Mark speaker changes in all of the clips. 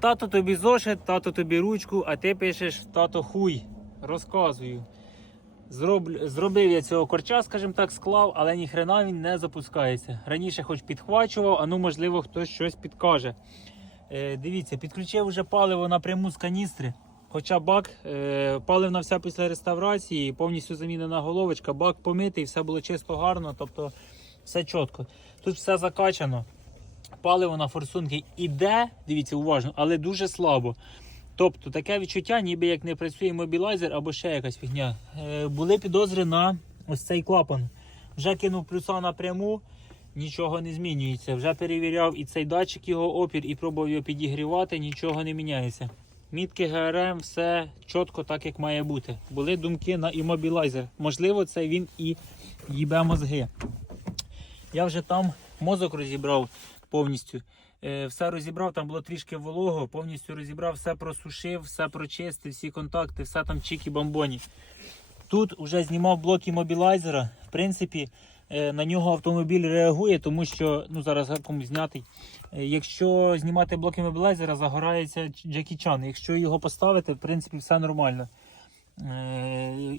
Speaker 1: Тато тобі зошит, тато тобі ручку, а ти пишеш тато хуй. Розказую. Зроб... Зробив я цього корча, скажімо так, склав, але ніхрена він не запускається. Раніше хоч підхвачував, а ну можливо хтось щось підкаже. Е, дивіться, підключив вже паливо напряму з каністри. Хоча бак, е, паливна вся після реставрації, повністю замінена головочка, бак помитий, все було чисто гарно, тобто все чітко. Тут все закачано. Паливо на форсунки іде, дивіться уважно, але дуже слабо. Тобто таке відчуття, ніби як не працює мобілайзер або ще якась фігня. Е, були підозри на ось цей клапан. Вже кинув плюса напряму, нічого не змінюється. Вже перевіряв і цей датчик його опір, і пробував його підігрівати, нічого не міняється. Мітки ГРМ, все чітко так, як має бути. Були думки на іммобілайзер. Можливо, це він і їбе мозги. Я вже там мозок розібрав повністю. Е, Все розібрав, там було трішки волого, повністю розібрав, все просушив, все прочистив, всі контакти, все там чікі бомбоні. Тут вже знімав блоки мобілайзера. В принципі, е, на нього автомобіль реагує, тому що ну зараз комусь знятий. Е, Якщо знімати блоки мобілайзера, загорається Дж- Джекі Чан. Якщо його поставити, в принципі, все нормально. Е,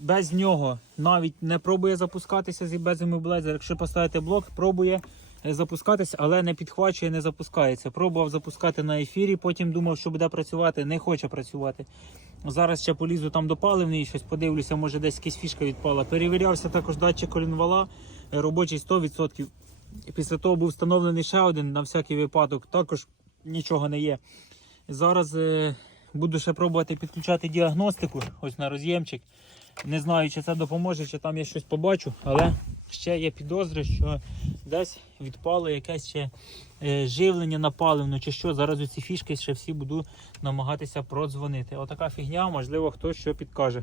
Speaker 1: Без нього навіть не пробує запускатися зі без іммобілайзера. Якщо поставити блок, пробує е, запускатися, але не підхвачує, не запускається. Пробував запускати на ефірі, потім думав, що буде працювати, не хоче працювати. Зараз ще полізу там до паливної, щось подивлюся, може десь якась фішка відпала. Перевірявся також датчик колінвала, е, робочий 100%. Після того був встановлений ще один на всякий випадок, також нічого не є. Зараз буду ще пробувати підключати діагностику, ось на роз'ємчик. Не знаю, чи це допоможе, чи там я щось побачу, але ще є підозри, що десь відпало якесь ще е, живлення на паливну чи що. Зараз ці фішки ще всі буду намагатися продзвонити. Отака фігня, можливо, хтось що підкаже.